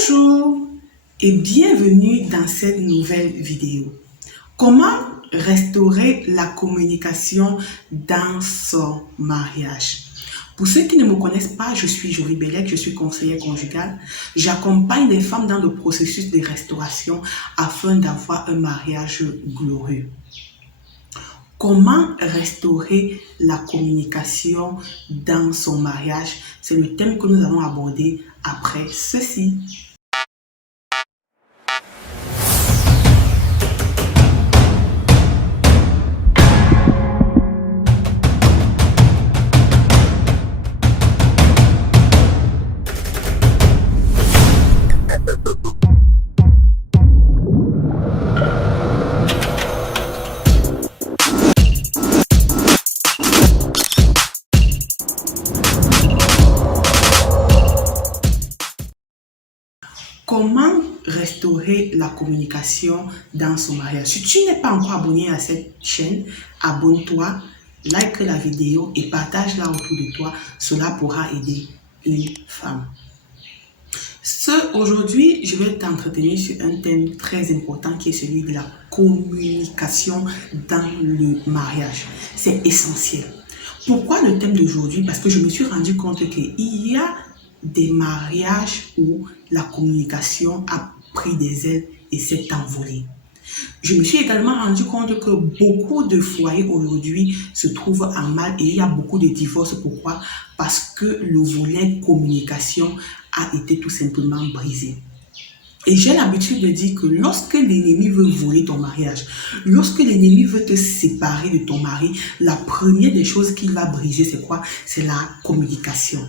Bonjour et bienvenue dans cette nouvelle vidéo. Comment restaurer la communication dans son mariage? Pour ceux qui ne me connaissent pas, je suis Jory Bellec, je suis conseillère conjugale. J'accompagne les femmes dans le processus de restauration afin d'avoir un mariage glorieux. Comment restaurer la communication dans son mariage? C'est le thème que nous allons aborder après ceci. Comment restaurer la communication dans son mariage? Si tu n'es pas encore abonné à cette chaîne, abonne-toi, like la vidéo et partage-la autour de toi. Cela pourra aider une femme. Aujourd'hui, je vais t'entretenir sur un thème très important qui est celui de la communication dans le mariage. C'est essentiel. Pourquoi le thème d'aujourd'hui? Parce que je me suis rendu compte qu'il y a des mariages où la communication a pris des ailes et s'est envolée. Je me suis également rendu compte que beaucoup de foyers aujourd'hui se trouvent en mal et il y a beaucoup de divorces. Pourquoi? Parce que le volet communication a été tout simplement brisé. Et j'ai l'habitude de dire que lorsque l'ennemi veut voler ton mariage, lorsque l'ennemi veut te séparer de ton mari, la première des choses qu'il va briser, c'est quoi? C'est la communication.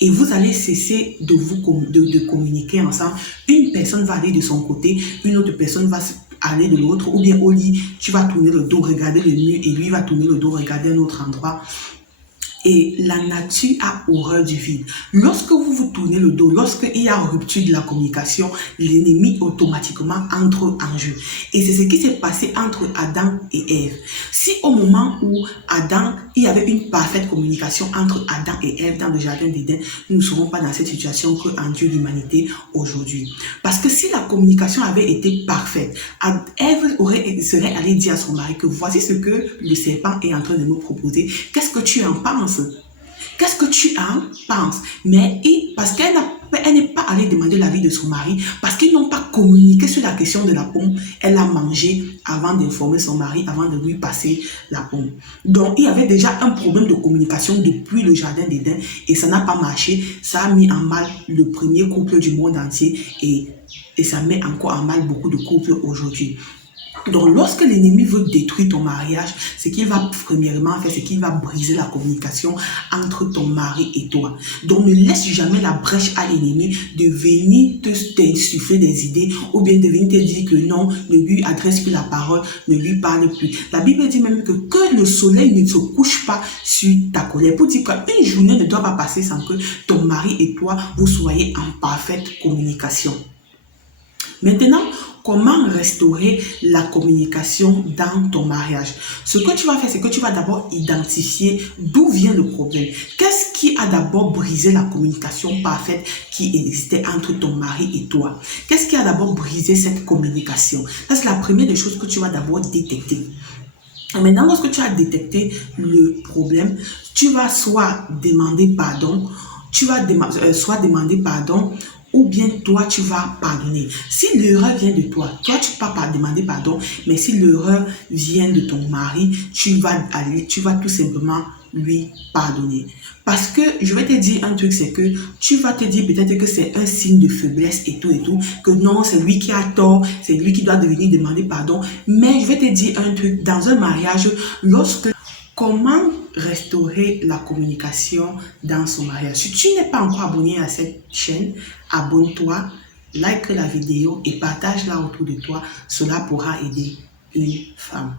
Et vous allez cesser de communiquer ensemble. Une personne va aller de son côté, une autre personne va aller de l'autre, ou bien au lit, tu vas tourner le dos, regarder le mur, et lui va tourner le dos, regarder un autre endroit. Et la nature a horreur du vide. Lorsque vous vous tournez le dos, lorsqu'il y a rupture de la communication, l'ennemi automatiquement entre en jeu. Et c'est ce qui s'est passé entre Adam et Ève. Si au moment où il y avait une parfaite communication entre Adam et Ève dans le jardin d'Éden, nous ne serons pas dans cette situation qu'en Dieu l'humanité aujourd'hui. Parce que si la communication avait été parfaite, Ève serait allée dire à son mari que voici ce que le serpent est en train de nous proposer. Qu'est-ce que tu en penses? Qu'est-ce que tu en penses? Mais parce qu'elle n'est pas allée demander l'avis de son mari, parce qu'ils n'ont pas communiqué sur la question de la pomme, elle a mangé avant d'informer son mari, avant de lui passer la pomme. Donc, il y avait déjà un problème de communication depuis le jardin d'Éden et ça n'a pas marché. Ça a mis en mal le premier couple du monde entier et ça met encore en mal beaucoup de couples aujourd'hui. Donc, lorsque l'ennemi veut détruire ton mariage, ce qu'il va premièrement faire, c'est qu'il va briser la communication entre ton mari et toi. Donc, ne laisse jamais la brèche à l'ennemi de venir t'insuffler des idées ou bien de venir te dire que non, ne lui adresse plus la parole, ne lui parle plus. La Bible dit même que le soleil ne se couche pas sur ta colère. Pour dire qu'une journée ne doit pas passer sans que ton mari et toi, vous soyez en parfaite communication. Maintenant, comment restaurer la communication dans ton mariage? Ce que tu vas faire, c'est que tu vas d'abord identifier d'où vient le problème. Qu'est-ce qui a d'abord brisé la communication parfaite qui existait entre ton mari et toi? Qu'est-ce qui a d'abord brisé cette communication? Ça, c'est la première des choses que tu vas d'abord détecter. Et maintenant, lorsque tu as détecté le problème, tu vas soit demander pardon, ou bien toi, tu vas pardonner. Si l'erreur vient de toi, tu ne vas pas demander pardon, mais si l'erreur vient de ton mari, tu vas tout simplement lui pardonner. Parce que, je vais te dire un truc, c'est que tu vas te dire peut-être que c'est un signe de faiblesse et tout, que non, c'est lui qui a tort, c'est lui qui doit venir demander pardon. Mais je vais te dire un truc, dans un mariage, comment restaurer la communication dans son mariage? Si tu n'es pas encore abonné à cette chaîne, abonne-toi, like la vidéo et partage-la autour de toi. Cela pourra aider une femme.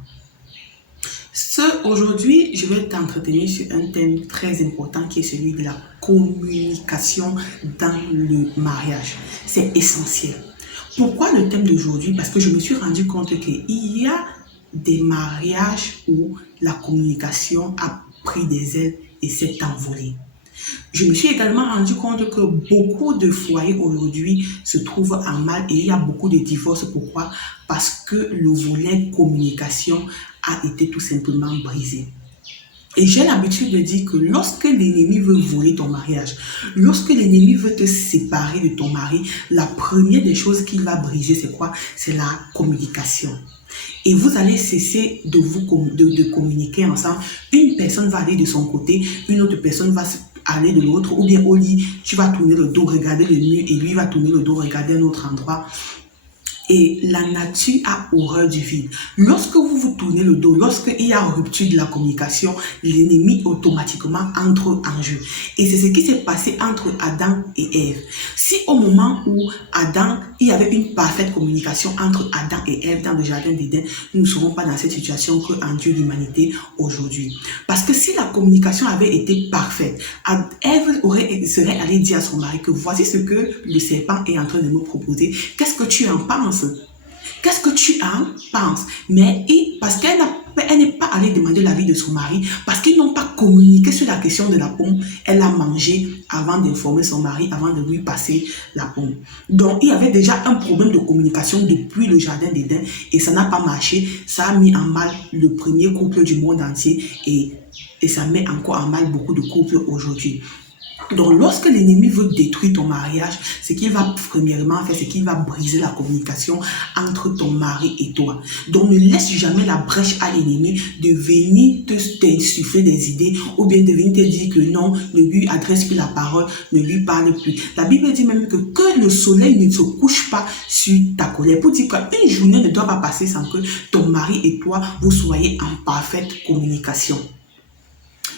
Aujourd'hui, je vais t'entretenir sur un thème très important qui est celui de la communication dans le mariage. C'est essentiel. Pourquoi le thème d'aujourd'hui? Parce que je me suis rendu compte qu'il y a des mariages où la communication a pris des ailes et s'est envolée. Je me suis également rendu compte que beaucoup de foyers aujourd'hui se trouvent en mal et il y a beaucoup de divorces. Pourquoi? Parce que le volet communication a été tout simplement brisé. Et j'ai l'habitude de dire que lorsque l'ennemi veut voler ton mariage, lorsque l'ennemi veut te séparer de ton mari, la première des choses qu'il va briser, c'est quoi? C'est la communication. Et vous allez cesser de communiquer ensemble. Une personne va aller de son côté, une autre personne va aller de l'autre, ou bien au lit, tu vas tourner le dos, regarder le mur, et lui va tourner le dos, regarder un autre endroit. Et la nature a horreur du vide. Lorsque vous vous tournez le dos, lorsqu'il y a rupture de la communication, l'ennemi automatiquement entre en jeu. Et c'est ce qui s'est passé entre Adam et Ève. Si au moment où Adam, il y avait une parfaite communication entre Adam et Ève dans le jardin d'Éden, nous ne serons pas dans cette situation qu'en Dieu l'humanité aujourd'hui. Parce que si la communication avait été parfaite, Ève serait allée dire à son mari que voici ce que le serpent est en train de nous proposer. Qu'est-ce que tu en penses? Qu'est-ce que tu en penses? Mais parce qu'elle n'est pas allée demander l'avis de son mari, parce qu'ils n'ont pas communiqué sur la question de la pomme, elle a mangé avant d'informer son mari, avant de lui passer la pomme. Donc, il y avait déjà un problème de communication depuis le jardin d'Éden et ça n'a pas marché. Ça a mis en mal le premier couple du monde entier et ça met encore en mal beaucoup de couples aujourd'hui. Donc, lorsque l'ennemi veut détruire ton mariage, ce qu'il va premièrement faire, c'est qu'il va briser la communication entre ton mari et toi. Donc, ne laisse jamais la brèche à l'ennemi de venir t'insuffler des idées ou bien de venir te dire que non, ne lui adresse plus la parole, ne lui parle plus. La Bible dit même que le soleil ne se couche pas sur ta colère. Pour dire qu'une journée ne doit pas passer sans que ton mari et toi, vous soyez en parfaite communication.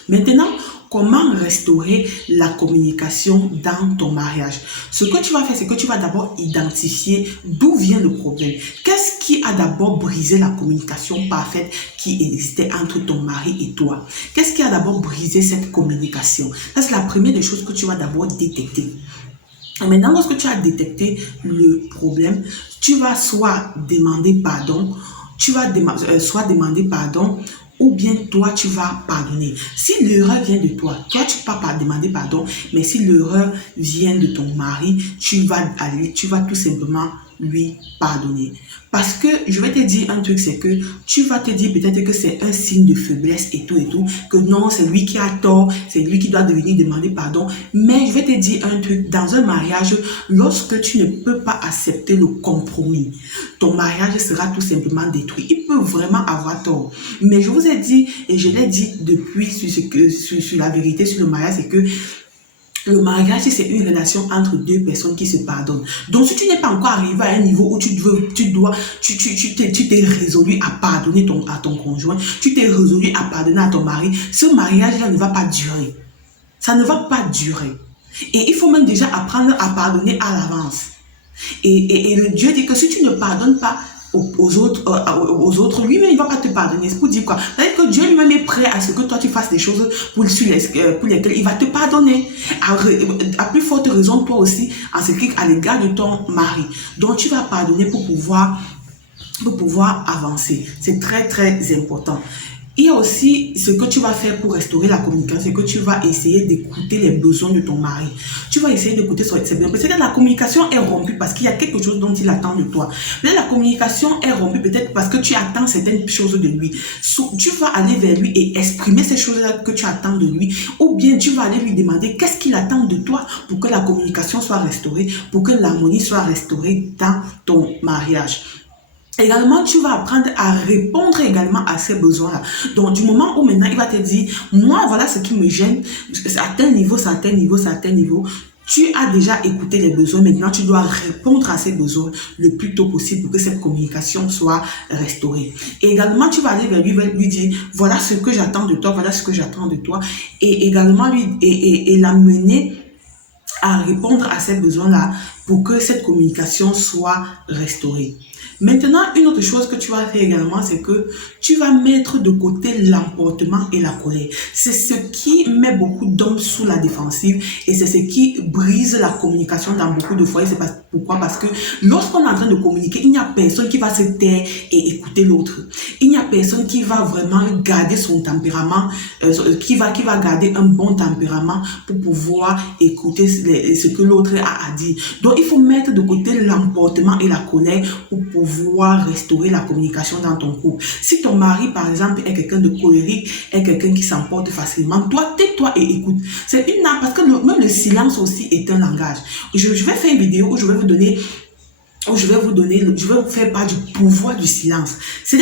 Maintenant, comment restaurer la communication dans ton mariage? Ce que tu vas faire, c'est que tu vas d'abord identifier d'où vient le problème. Qu'est-ce qui a d'abord brisé la communication parfaite qui existait entre ton mari et toi? Qu'est-ce qui a d'abord brisé cette communication? Ça, c'est la première des choses que tu vas d'abord détecter. Et maintenant, lorsque tu as détecté le problème, tu vas soit demander pardon, ou bien toi, tu vas pardonner. Si l'erreur vient de toi, tu ne vas pas demander pardon, mais si l'erreur vient de ton mari, tu vas tout simplement lui pardonner. Parce que je vais te dire un truc, c'est que tu vas te dire peut-être que c'est un signe de faiblesse et tout, que non, c'est lui qui a tort, c'est lui qui doit devenir demander pardon. Mais je vais te dire un truc, dans un mariage, lorsque tu ne peux pas accepter le compromis, ton mariage sera tout simplement détruit. Il peut vraiment avoir tort. Mais je vous ai dit, et je l'ai dit depuis sur la vérité sur le mariage, c'est que le mariage, c'est une relation entre deux personnes qui se pardonnent. Donc, si tu n'es pas encore arrivé à un niveau où tu t'es résolu à pardonner à ton conjoint, tu t'es résolu à pardonner à ton mari, ce mariage-là ne va pas durer. Ça ne va pas durer. Et il faut même déjà apprendre à pardonner à l'avance. Et le Dieu dit que si tu ne pardonnes pas aux autres, lui-même, il ne va pas te pardonner. C'est pour dire quoi? C'est-à-dire que Dieu lui-même est prêt à ce que toi, tu fasses des choses pour lesquelles il va te pardonner. À plus forte raison, toi aussi, à l'égard de ton mari. Donc, tu vas pardonner pour pouvoir avancer. C'est très, très important. Il y a aussi ce que tu vas faire pour restaurer la communication, c'est que tu vas essayer d'écouter les besoins de ton mari. Tu vas essayer d'écouter ses besoins. Parce que la communication est rompue parce qu'il y a quelque chose dont il attend de toi. Mais la communication est rompue peut-être parce que tu attends certaines choses de lui. Tu vas aller vers lui et exprimer ces choses-là que tu attends de lui. Ou bien tu vas aller lui demander qu'est-ce qu'il attend de toi pour que la communication soit restaurée, pour que l'harmonie soit restaurée dans ton mariage. Également, tu vas apprendre à répondre également à ces besoins-là. Donc, du moment où maintenant, il va te dire, moi, voilà ce qui me gêne, c'est à tel niveau, c'est à tel niveau, c'est à tel niveau. Tu as déjà écouté les besoins, maintenant tu dois répondre à ces besoins le plus tôt possible pour que cette communication soit restaurée. Et également, tu vas aller vers lui dire, voilà ce que j'attends de toi, voilà ce que j'attends de toi. Et également, l'amener à répondre à ces besoins-là pour que cette communication soit restaurée. Maintenant, une autre chose que tu vas faire également, c'est que tu vas mettre de côté l'emportement et la colère. C'est ce qui met beaucoup d'hommes sous la défensive et c'est ce qui brise la communication dans beaucoup de foyers. Pourquoi? Parce que lorsqu'on est en train de communiquer, il n'y a personne qui va se taire et écouter l'autre. Il n'y a personne qui va vraiment garder son tempérament, qui va garder un bon tempérament pour pouvoir écouter ce que l'autre a à dire. Donc, il faut mettre de côté l'emportement et la colère pour pouvoir restaurer la communication dans ton couple. Si ton mari, par exemple, est quelqu'un de colérique, est quelqu'un qui s'emporte facilement, toi, tais-toi et écoute. C'est une arme, parce que même le silence aussi est un langage. Je vais faire une vidéo où je vais vous donner, je vais vous faire part du pouvoir du silence. C'est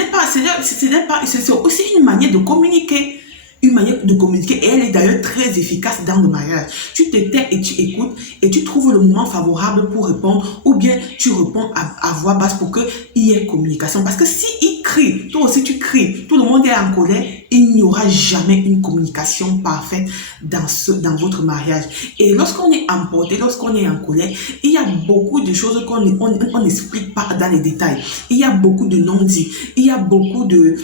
aussi une manière de communiquer. Une manière de communiquer et elle est d'ailleurs très efficace dans le mariage. Tu te tais et tu écoutes et tu trouves le moment favorable pour répondre ou bien tu réponds à voix basse pour qu'il y ait communication. Parce que si il crie, toi aussi tu cries, tout le monde est en colère, il n'y aura jamais une communication parfaite dans votre mariage. Et lorsqu'on est emporté, lorsqu'on est en colère, il y a beaucoup de choses qu'on n'explique pas dans les détails. Il y a beaucoup de non-dits, il y a beaucoup de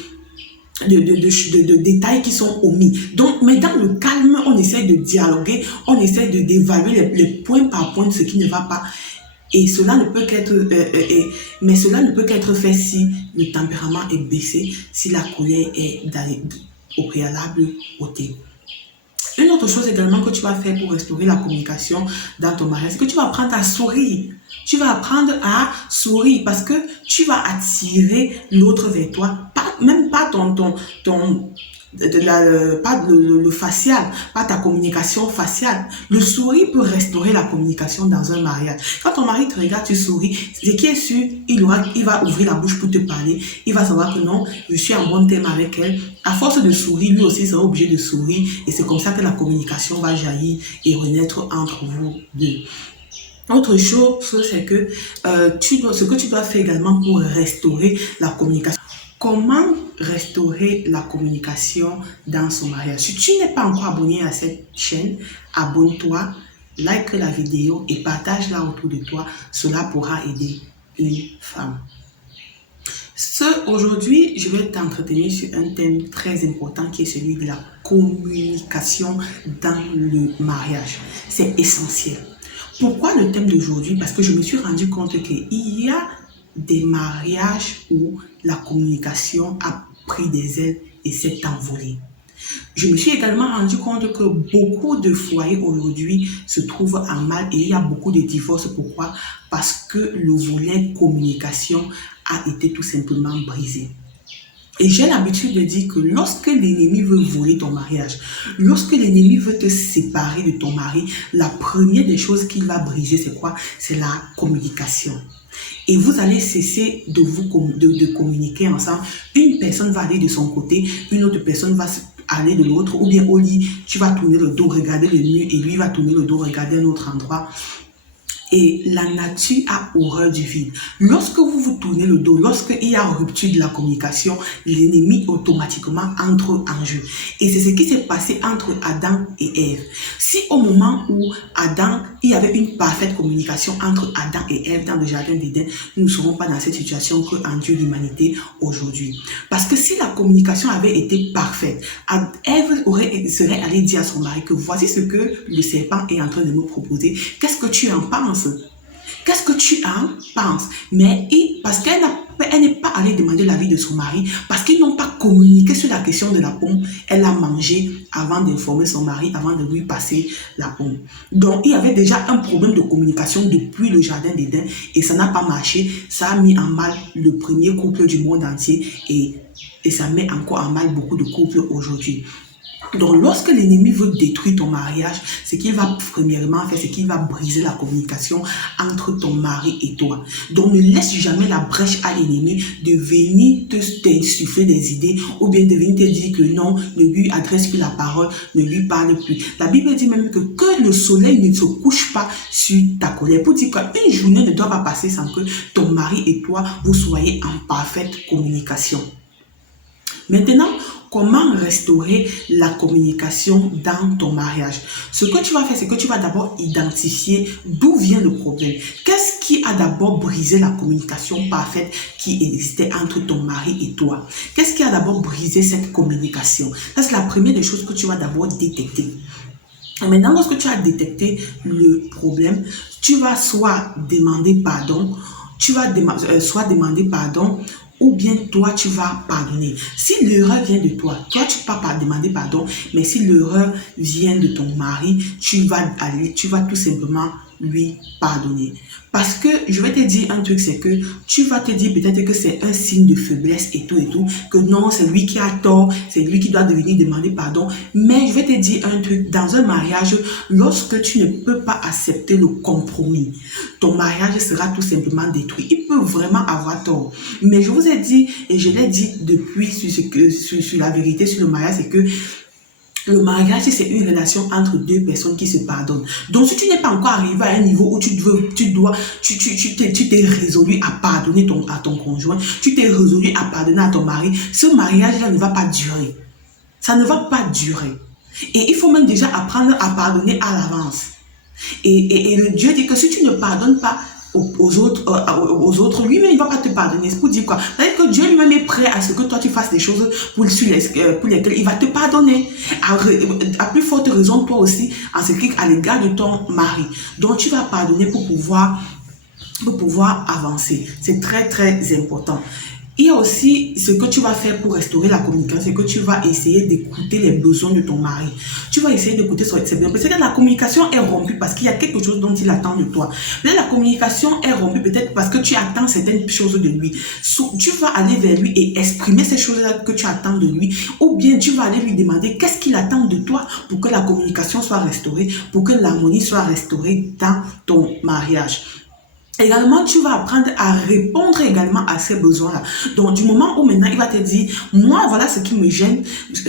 détails qui sont omis. Donc, mais dans le calme, on essaie de dialoguer, on essaie d'évaluer les points par point de ce qui ne va pas. Et cela ne peut qu'être, mais cela ne peut qu'être fait si le tempérament est baissé, si la colère est au préalable ôtée. Une autre chose également que tu vas faire pour restaurer la communication dans ton mariage, c'est que tu vas apprendre à sourire. Tu vas apprendre à sourire parce que tu vas attirer l'autre vers toi. Même pas pas le facial, pas ta communication faciale. Le sourire peut restaurer la communication dans un mariage. Quand ton mari te regarde, tu souris, ce qui est sûr, il va ouvrir la bouche pour te parler. Il va savoir que non, je suis en bon terme avec elle. À force de sourire, lui aussi sera obligé de sourire. Et c'est comme ça que la communication va jaillir et renaître entre vous deux. Autre chose, c'est que ce que tu dois faire également pour restaurer la communication. Comment restaurer la communication dans son mariage? Si tu n'es pas encore abonné à cette chaîne, abonne-toi, like la vidéo et partage-la autour de toi. Cela pourra aider une femme. Aujourd'hui, je vais t'entretenir sur un thème très important qui est celui de la communication dans le mariage. C'est essentiel. Pourquoi le thème d'aujourd'hui? Parce que je me suis rendu compte qu'il y a des mariages où la communication a pris des ailes et s'est envolée. Je me suis également rendu compte que beaucoup de foyers aujourd'hui se trouvent en mal et il y a beaucoup de divorces. Pourquoi? Parce que le volet communication a été tout simplement brisé. Et j'ai l'habitude de dire que lorsque l'ennemi veut voler ton mariage, lorsque l'ennemi veut te séparer de ton mari, la première des choses qu'il va briser, c'est quoi? C'est la communication. Et vous allez cesser de communiquer ensemble. Une personne va aller de son côté, une autre personne va aller de l'autre, ou bien au lit, tu vas tourner le dos, regarder le mur, et lui va tourner le dos, regarder un autre endroit. Et la nature a horreur du vide. Lorsque vous tournez le dos, lorsqu'il y a rupture de la communication, l'ennemi automatiquement entre en jeu. Et c'est ce qui s'est passé entre Adam et Ève. Si au moment où il y avait une parfaite communication entre Adam et Ève dans le jardin d'Éden, nous ne serons pas dans cette situation qu'en Dieu l'humanité aujourd'hui. Parce que si la communication avait été parfaite, Ève serait allée dire à son mari que voici ce que le serpent est en train de nous proposer. Qu'est-ce que tu en penses? Qu'est-ce que tu en penses? Mais parce qu'elle n'est pas allée demander l'avis de son mari, parce qu'ils n'ont pas communiqué sur la question de la pomme, elle a mangé avant d'informer son mari, avant de lui passer la pomme. Donc, il y avait déjà un problème de communication depuis le jardin d'Éden et ça n'a pas marché. Ça a mis en mal le premier couple du monde entier et ça met encore en mal beaucoup de couples aujourd'hui. Donc, lorsque l'ennemi veut détruire ton mariage, ce qu'il va premièrement faire, c'est qu'il va briser la communication entre ton mari et toi. Donc, ne laisse jamais la brèche à l'ennemi de venir t'insuffler des idées ou bien de venir te dire que non, ne lui adresse plus la parole, ne lui parle plus. La Bible dit même que le soleil ne se couche pas sur ta colère. Pour dire qu'une journée ne doit pas passer sans que ton mari et toi, vous soyez en parfaite communication. Maintenant, comment restaurer la communication dans ton mariage. Ce que tu vas faire, c'est que tu vas d'abord identifier d'où vient le problème. Qu'est-ce qui a d'abord brisé la communication parfaite qui existait entre ton mari et toi? Qu'est-ce qui a d'abord brisé cette communication? Ça, c'est la première des choses que tu vas d'abord détecter. Et maintenant, lorsque tu as détecté le problème, tu vas soit demander pardon, soit demander pardon, ou bien toi, tu vas pardonner. Si l'erreur vient de toi, tu ne vas pas demander pardon, mais si l'erreur vient de ton mari, tu vas tout simplement lui pardonner. Parce que je vais te dire un truc, c'est que tu vas te dire peut-être que c'est un signe de faiblesse et tout, que non, c'est lui qui a tort, c'est lui qui doit devenir demander pardon. Mais je vais te dire un truc, dans un mariage, lorsque tu ne peux pas accepter le compromis, ton mariage sera tout simplement détruit. Il peut vraiment avoir tort. Mais je vous ai dit, et je l'ai dit depuis sur la vérité sur le mariage, c'est que le mariage, c'est une relation entre deux personnes qui se pardonnent. Donc, si tu n'es pas encore arrivé à un niveau où tu t'es résolu à pardonner à ton conjoint, tu t'es résolu à pardonner à ton mari, ce mariage-là ne va pas durer. Ça ne va pas durer. Et il faut même déjà apprendre à pardonner à l'avance. Et le Dieu dit que si tu ne pardonnes pas aux autres, lui-même, il ne va pas te pardonner. C'est pour dire quoi? C'est-à-dire que Dieu lui-même est prêt à ce que toi, tu fasses des choses pour lesquelles il va te pardonner. À plus forte raison, toi aussi, en ce qui est à l'égard de ton mari. Donc, tu vas pardonner pour pouvoir avancer. C'est très, très important. Il y a aussi ce que tu vas faire pour restaurer la communication, c'est que tu vas essayer d'écouter les besoins de ton mari. Tu vas essayer d'écouter ses besoins. Peut-être que la communication est rompue parce qu'il y a quelque chose dont il attend de toi. Peut-être la communication est rompue peut-être parce que tu attends certaines choses de lui. Tu vas aller vers lui et exprimer ces choses-là que tu attends de lui. Ou bien tu vas aller lui demander qu'est-ce qu'il attend de toi pour que la communication soit restaurée, pour que l'harmonie soit restaurée dans ton mariage. Également, tu vas apprendre à répondre également à ces besoins-là. Donc, du moment où maintenant, il va te dire, moi, voilà ce qui me gêne,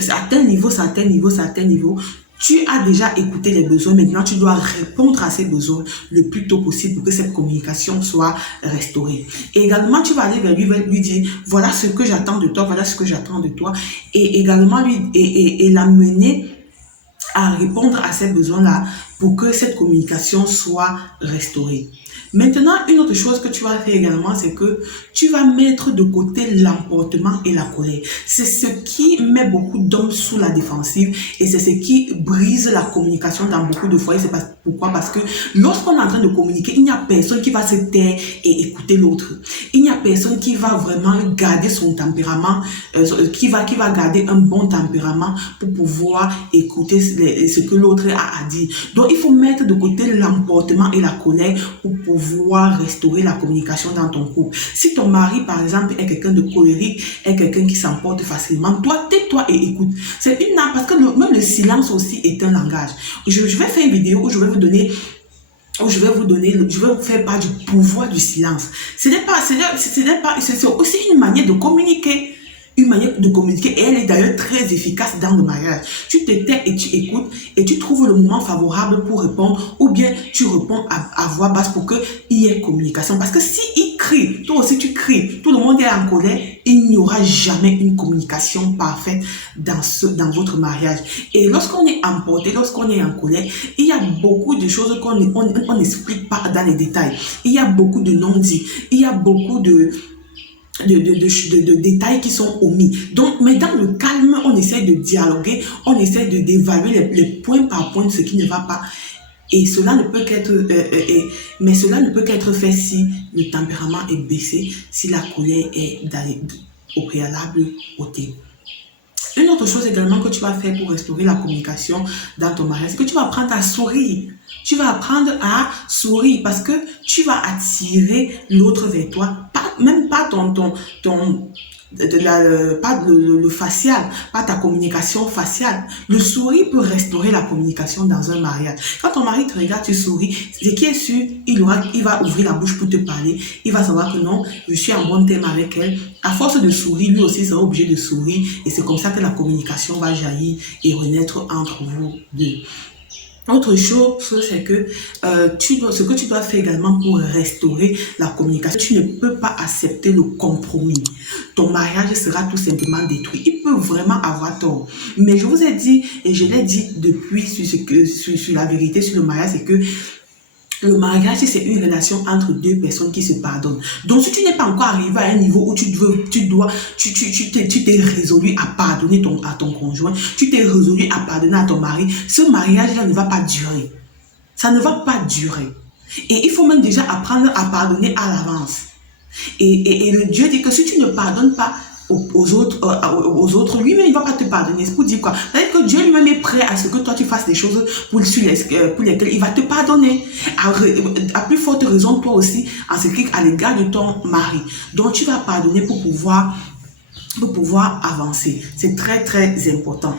à tel niveau, à tel niveau, à tel niveau. Tu as déjà écouté les besoins. Maintenant, tu dois répondre à ces besoins le plus tôt possible pour que cette communication soit restaurée. Et également, tu vas aller vers lui dire, voilà ce que j'attends de toi, voilà ce que j'attends de toi. Et également, l'amener à répondre à ces besoins-là pour que cette communication soit restaurée. Maintenant, une autre chose que tu vas faire également, c'est que tu vas mettre de côté l'emportement et la colère. C'est ce qui met beaucoup d'hommes sous la défensive et c'est ce qui brise la communication dans beaucoup de foyers. Pourquoi? Parce que lorsqu'on est en train de communiquer, il n'y a personne qui va se taire et écouter l'autre. Il n'y a personne qui va vraiment garder son tempérament, qui va garder un bon tempérament pour pouvoir écouter ce que l'autre a à dire. Donc, il faut mettre de côté l'emportement et la colère pour pouvoir restaurer la communication dans ton couple. Si ton mari, par exemple, est quelqu'un de colérique, est quelqu'un qui s'emporte facilement, toi, tais-toi et écoute. C'est une arme parce que même le silence aussi est un langage. Je vais faire une vidéo où je vais vous faire part du pouvoir du silence. C'est aussi une manière de communiquer. Une manière de communiquer et elle est d'ailleurs très efficace dans le mariage. Tu te tais et tu écoutes et tu trouves le moment favorable pour répondre ou bien tu réponds à voix basse pour qu'il y ait communication. Parce que si il crie, toi aussi tu cries, tout le monde est en colère, il n'y aura jamais une communication parfaite dans votre mariage. Et lorsqu'on est emporté, lorsqu'on est en colère, il y a beaucoup de choses qu'on n'explique pas dans les détails. Il y a beaucoup de non-dits, il y a beaucoup de détails qui sont omis. Donc, mais dans le calme, on essaie de dialoguer, on essaie d'évaluer les points par point de ce qui ne va pas. Et cela ne peut qu'être fait si le tempérament est baissé, si la colère est au préalable ôtée. Une autre chose également que tu vas faire pour restaurer la communication dans ton mariage, c'est que tu vas apprendre à sourire. Tu vas apprendre à sourire parce que tu vas attirer l'autre vers toi. Même pas le facial, pas ta communication faciale. Le sourire peut restaurer la communication dans un mariage. Quand ton mari te regarde, tu souris, ce qui est sûr, il va ouvrir la bouche pour te parler. Il va savoir que non, je suis en bon terme avec elle. À force de sourire, lui aussi sera obligé de sourire et c'est comme ça que la communication va jaillir et renaître entre vous deux. Autre chose, c'est que ce que tu dois faire également pour restaurer la communication, tu ne peux pas accepter le compromis. Ton mariage sera tout simplement détruit. Il peut vraiment avoir tort. Mais je vous ai dit, et je l'ai dit depuis sur la vérité sur le mariage, c'est que le mariage, c'est une relation entre deux personnes qui se pardonnent. Donc, si tu n'es pas encore arrivé à un niveau où tu t'es résolu à pardonner à ton conjoint, tu t'es résolu à pardonner à ton mari, ce mariage-là ne va pas durer. Ça ne va pas durer. Et il faut même déjà apprendre à pardonner à l'avance. Et le Dieu dit que si tu ne pardonnes pas aux autres, lui-même, il ne va pas te pardonner. C'est pour dire quoi? C'est-à-dire que Dieu lui-même est prêt à ce que toi, tu fasses des choses pour lesquelles il va te pardonner. À plus forte raison, toi aussi, en ce qui est à l'égard de ton mari. Donc, tu vas pardonner pour pouvoir avancer. C'est très, très important.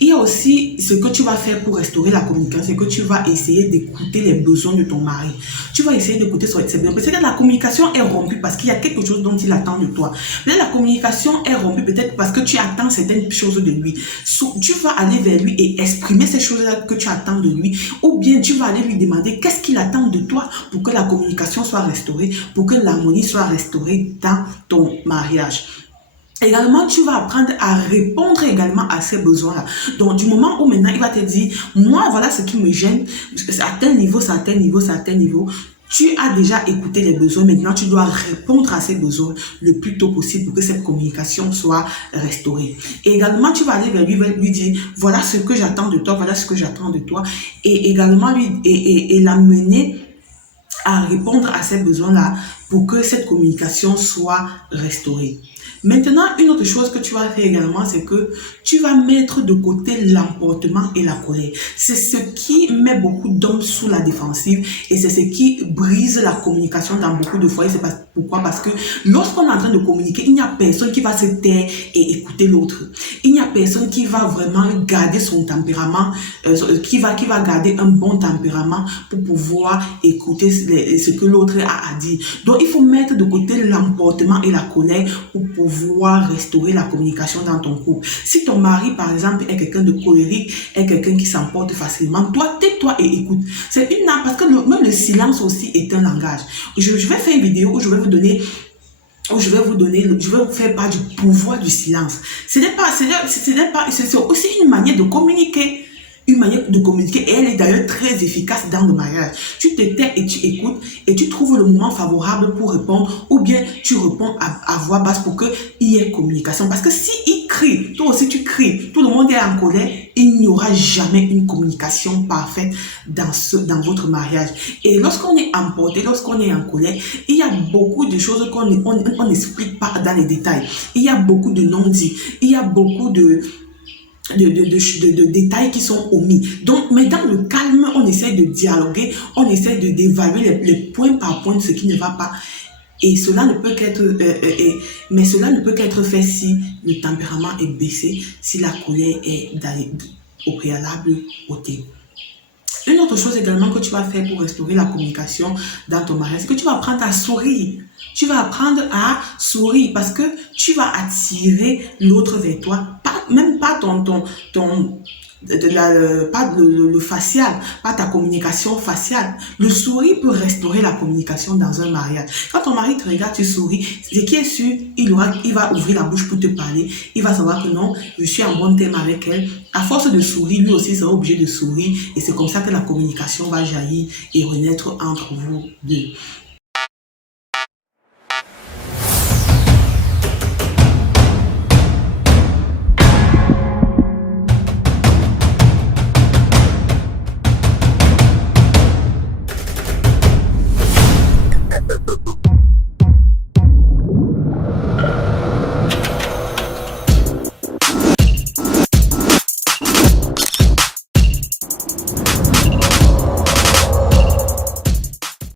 Il y a aussi ce que tu vas faire pour restaurer la communication, c'est que tu vas essayer d'écouter les besoins de ton mari. Tu vas essayer d'écouter ses besoins. Peut-être que la communication est rompue parce qu'il y a quelque chose dont il attend de toi. Peut-être la communication est rompue peut-être parce que tu attends certaines choses de lui. Tu vas aller vers lui et exprimer ces choses-là que tu attends de lui. Ou bien tu vas aller lui demander qu'est-ce qu'il attend de toi pour que la communication soit restaurée, pour que l'harmonie soit restaurée dans ton mariage. Également, tu vas apprendre à répondre également à ces besoins-là. Donc, du moment où maintenant, il va te dire, moi, voilà ce qui me gêne, c'est à tel niveau, c'est à tel niveau, c'est à tel niveau. Tu as déjà écouté les besoins, maintenant tu dois répondre à ces besoins le plus tôt possible pour que cette communication soit restaurée. Et également, tu vas aller vers lui dire, voilà ce que j'attends de toi, voilà ce que j'attends de toi. Et également, l'amener à répondre à ces besoins-là pour que cette communication soit restaurée. Maintenant, une autre chose que tu vas faire également, c'est que tu vas mettre de côté l'emportement et la colère. C'est ce qui met beaucoup d'hommes sous la défensive et c'est ce qui brise la communication dans beaucoup de foyers. Pourquoi? Parce que lorsqu'on est en train de communiquer, il n'y a personne qui va se taire et écouter l'autre. Il n'y a personne qui va vraiment garder son tempérament, qui va garder un bon tempérament pour pouvoir écouter ce que l'autre a à dire. Donc, il faut mettre de côté l'emportement et la colère pour pouvoir restaurer la communication dans ton couple. Si ton mari, par exemple, est quelqu'un de colérique, est quelqu'un qui s'emporte facilement, toi, tais-toi et écoute. C'est une arme parce que même le silence aussi est un langage. Je vais faire une vidéo où je vais vous faire part du pouvoir du silence. C'est aussi une manière de communiquer. Une manière de communiquer et elle est d'ailleurs très efficace dans le mariage. Tu te tais et tu écoutes et tu trouves le moment favorable pour répondre ou bien tu réponds à voix basse pour qu'il y ait communication. Parce que si il crie, toi aussi tu cries, tout le monde est en colère, il n'y aura jamais une communication parfaite dans votre mariage. Et lorsqu'on est emporté, lorsqu'on est en colère, il y a beaucoup de choses qu'on n'explique pas dans les détails. Il y a beaucoup de non-dits, il y a beaucoup de détails qui sont omis. Donc, mais dans le calme, on essaie de dialoguer, on essaie d'évaluer les points par point de ce qui ne va pas. Et cela ne peut qu'être fait si le tempérament est baissé, si la colère est au préalable ôtée. Une autre chose également que tu vas faire pour restaurer la communication dans ton mariage, c'est que tu vas apprendre à sourire. Tu vas apprendre à sourire parce que tu vas attirer l'autre vers toi. Même pas pas le facial, pas ta communication faciale. Le sourire peut restaurer la communication dans un mariage. Quand ton mari te regarde, tu souris, ce qui est sûr, il va ouvrir la bouche pour te parler. Il va savoir que non, je suis en bon terme avec elle. À force de sourire, lui aussi sera obligé de sourire et c'est comme ça que la communication va jaillir et renaître entre vous deux.